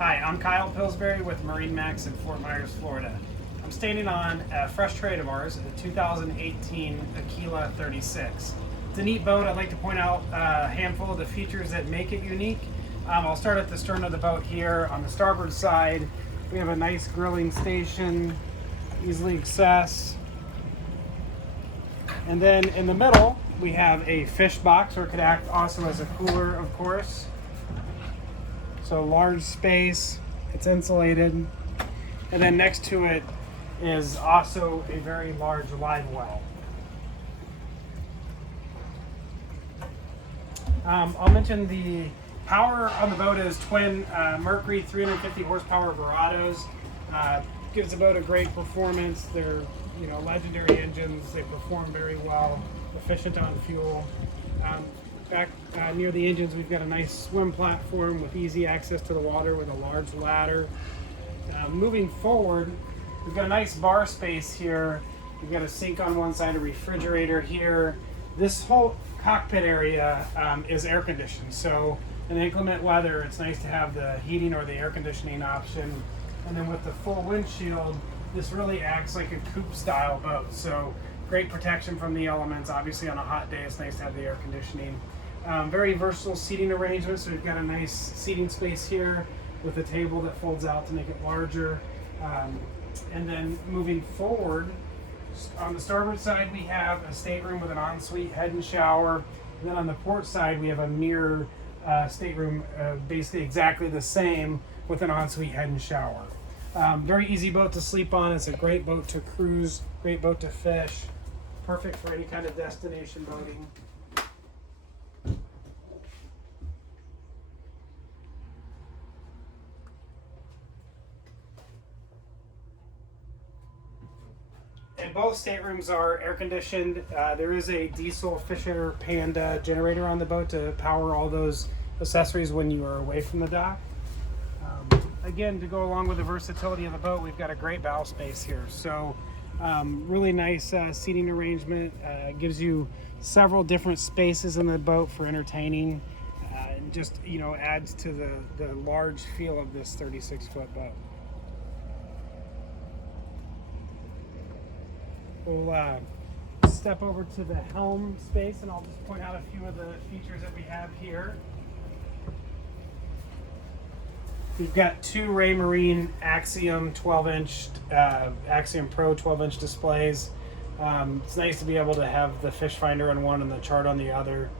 Hi, I'm Kyle Pillsbury with MarineMax in Fort Myers, Florida. I'm standing on a fresh trade of ours, a 2018 Aquila 36. It's a neat boat. I'd like to point out a handful of the features that make it unique. I'll start at the stern of the boat here. On the starboard side, we have a nice grilling station, easily accessed. And then in the middle, we have a fish box, or it could act also as a cooler, of course. So large space, it's insulated. And then next to it is also a very large live well. I'll mention the power on the boat is twin Mercury 350 horsepower Verados. Gives the boat a great performance. They're legendary engines. They perform very well, efficient on fuel. Back near the engines, we've got a nice swim platform with easy access to the water with a large ladder. Moving forward, we've got a nice bar space here. We've got a sink on one side, a refrigerator here. This whole cockpit area is air conditioned, so in inclement weather, it's nice to have the heating or the air conditioning option. And then with the full windshield, this really acts like a coupe style boat. So great protection from the elements. Obviously on a hot day, it's nice to have the air conditioning. Very versatile seating arrangement. So we've got a nice seating space here with a table that folds out to make it larger. And then moving forward, on the starboard side, we have a stateroom with an ensuite head and shower. And then on the port side, we have a mirror stateroom, basically exactly the same with an ensuite head and shower. Very easy boat to sleep on. It's a great boat to cruise, great boat to fish. Perfect for any kind of destination boating. And both staterooms are air conditioned. There is a diesel Fisher Panda generator on the boat to power all those accessories when you are away from the dock. Again, to go along with the versatility of the boat, we've got a great bow space here. So really nice seating arrangement. Gives you several different spaces in the boat for entertaining. And just, adds to the large feel of this 36-foot boat. We'll step over to the Helm Space, and I'll just point out a few of the features that we have here. We've got two Raymarine Axiom 12-inch, Axiom Pro 12-inch displays. It's nice to be able to have the fish finder on one and the chart on the other.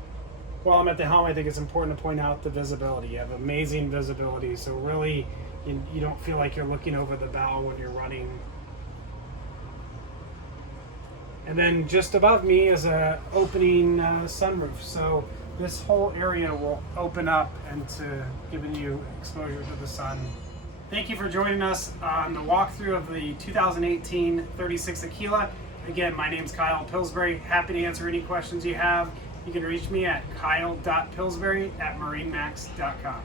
While I'm at the helm, I think it's important to point out the visibility. You have amazing visibility, so really you don't feel like you're looking over the bow when you're running. And then just above me is a opening sunroof. So this whole area will open up into giving you exposure to the sun. Thank you for joining us on the walkthrough of the 2018 36 Aquila. Again, my name's Kyle Pillsbury. Happy to answer any questions you have. You can reach me at kyle.pillsbury@marinemax.com.